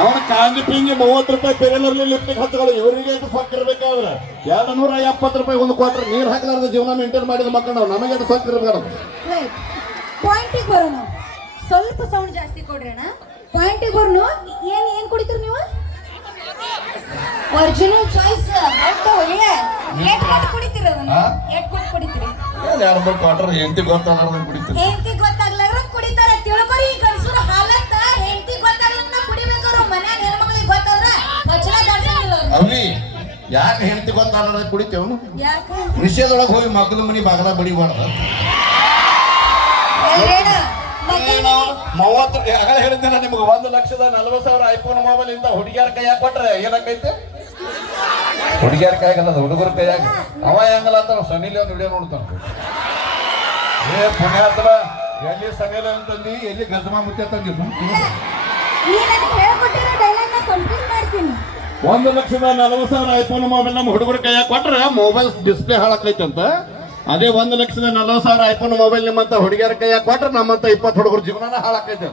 ಅವನ ಕಾಂಜಿ ಪಿಂಗಿ 30 ರೂಪಾಯಿ ಪೆರಲಲ್ಲಿ ಲಿಫ್ಟಿಗೆ ಹತ್ತಗಳು ಇವರಿಗೆ ಸೊಕ್ಕ ಇರ್ಬೇಕಾದ್ರೆ 270 ರೂಪಾಯಿ ಒಂದು ಕ್ವಾರ್ಟರ್ ನೀರು ಹಾಕಲಾರ್ದ ಜೀವನ ಮೇಂಟೈನ್ ಮಾಡಿದ ಮಕ್ಕಳು ನಾವು ನಮಗೆ ಅದು ಸೊಕ್ಕ ಇರ್ಬೇಕು. ಪಾಯಿಂಟಿಗೆ ಬರೋಣ, ಸ್ವಲ್ಪ ಸೌಂಡ್ ಜಾಸ್ತಿ ಕೊಡ್ರಿ ಅಣ್ಣ. ಪಾಯಿಂಟಿಗೆ ಬರೋಣ. ಏನ್ ಕುಡಿತೀರಿ ನೀವು? ಒರಿಜಿನಲ್ ಚಾಯ್ಸ್ ಕುಡಿತೀರಿ ಅದನ್ನ ಕುಡಿತೀರಿ. 2 ಕ್ವಾರ್ಟರ್ ಹೆಂಡತಿ ಗೊತ್ತಾಗ್ಲಾರ್ದಂಗೆ ಕುಡಿತೀರಿ. ಹೆಂಡತಿ ಗೊತ್ತಾಗ್ಲಾರ ಕುಡಿತಾರೆ ತಿಳ್ಕೊರಿ. ಈ ಕನ್ಸೂರ ಹಾಲತ್ತ ಹೆಂಡತಿ ಗೊತ್ತಾಗ್ಲಂತ ಕುಡಿಬೇಕಾದ್ರು ಮನ್ಯಾಗ ಹೆಣ್ಮಕ್ಳಿಗೆ ಗೊತ್ತಾದ್ರ ಕಚಲ ದಾಡ್ಸಂಗಿಲ್ಲ ಅವ್ರಿ. ಯಾಕೆ ಹೆಂಡತಿ ಗೊತ್ತಾಗ್ಲಾರ್ದ ಕುಡಿತೇವ್? ಯಾಕೆ ನಿಷೇಧೊಳಗೆ ಹೋಗಿ ಮಕ್ಕಳ ಮನಿ ಬಾಗಲ ಬಡಿಬಾರ್ದು. 30 ಆಗಲೇ ಹೇಳಿದ್ದೇನೆ ನಿಮ್ಗೆ 1,40,40,000 ಐಫೋನ್ ಮೊಬೈಲ್ ಇಂದ ಹುಡುಗಿಯರ ಕೈಯಾಗ ಕೊಟ್ರೆ ಏನಾಕೈತೆ? ಹುಡುಗಿಯರ ಕೈಯಾಗಲ್ಲ, ಹುಡುಗರ ಕೈಯಾಗ. ಅವ ಹೆಂಗಲ್ಲ ಅಂತ ಸನಿಲಿ ಒಂದು ವಿಡಿಯೋ ನೋಡ್ತಾನ. ಪುಣ್ಯಾತ್ಮ ಎಲ್ಲಿ ಸನಿಲ ಅಂತಂದಿ, ಎಲ್ಲಿ ಗಜಮಾ ಮುತ್ತೆ ತಂದಿ. 1,40,40,000 ಐಫೋನ್ ಮೊಬೈಲ್ ನಮ್ಮ ಹುಡುಗರ ಕೈಯಾಗ ಕೊಟ್ರೆ ಮೊಬೈಲ್ ಡಿಸ್ಪ್ಲೇ ಹಾಳಾಕೈತಂತ. ಅದೇ 1,40,40,000 ಐಫೋನ್ ಮೊಬೈಲ್ ನಿಮ್ಮಂತ ಹುಡುಗಿಯರ ಕೈಯಾಗ ಕೊಟ್ರೆ ನಮ್ಮಂತ 20 ಹುಡುಗರ ಜೀವನ ಹಾಳಾಕೈತೆ.